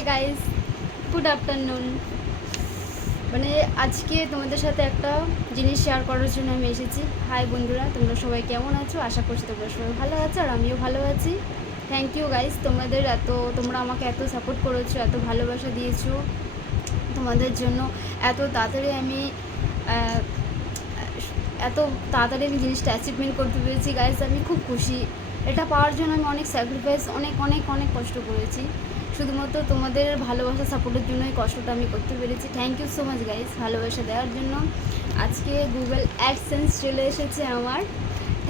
Hi guys, good afternoon. মানে আজকে তোমাদের সাথে একটা জিনিস শেয়ার করার জন্য আমি এসেছি। হাই বন্ধুরা, তোমরা সবাই কেমন আছো? আশা করছি তোমরা সবাই ভালো আছো আর আমিও ভালো আছি। থ্যাংক ইউ গাইস, তোমরা আমাকে এত সাপোর্ট করেছো, এত ভালোবাসা দিয়েছো। তোমাদের জন্য এত তাড়াতাড়ি আমি এত তাড়াতাড়ি আমি জিনিসটা অ্যাচিভমেন্ট করতে পেরেছি গাইস। আমি খুব খুশি। এটা পাওয়ার জন্য আমি অনেক স্যাক্রিফাইস, অনেক অনেক অনেক কষ্ট করেছি। শুধুমাত্র তোমাদের ভালোবাসা সাপোর্টের জন্যই কষ্টটা আমি করতে পেরেছি। Thank you so much guys ভালোবাসা দেওয়ার জন্য। আজকে গুগল অ্যাডসেন্স চলে এসেছে আমার।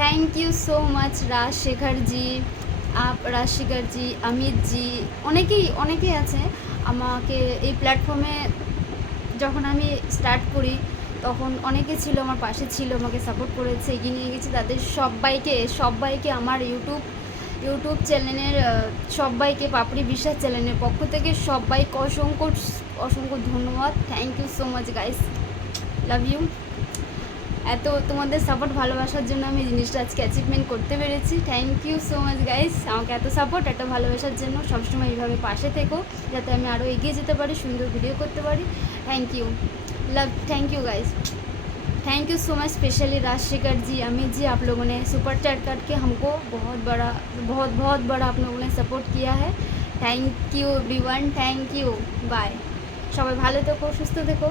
Thank you so much Rajshekharji, Rajshekharji, Amitji, অনেকেই আছে আমাকে এই প্ল্যাটফর্মে। যখন আমি স্টার্ট করি তখন অনেকে ছিল, আমার পাশে ছিল, আমাকে সাপোর্ট করেছে, এগিয়ে নিয়ে গেছে। তাদের সবাইকে আমার ইউটিউব চ্যানেলের সবাইকে, পাপড়ি বিশ্বাস চ্যানেলের পক্ষ থেকে সবাইকে অসংখ্য ধন্যবাদ। Thank you so much guys, love you. এত তোমাদের সাপোর্ট ভালোবাসার জন্য আমি জিনিসটা আজকে অ্যাচিভমেন্ট করতে পেরেছি। Thank you so much guys, আমাকে এত সাপোর্ট, এত ভালোবাসার জন্য। সবসময় এইভাবে পাশে থেকো যাতে আমি আরও এগিয়ে যেতে পারি, সুন্দর ভিডিও করতে পারি। Thank you, love, thank you guys, thank you so much. Specially Rajshekhar ji, Amit ji, आप लोगों ने सुपर चैट करके हमको बहुत बड़ा आप लोगों ने सपोर्ट किया है। Thank you everyone, thank you, bye. সবাই ভালো থেকো, সুস্থ থেকো।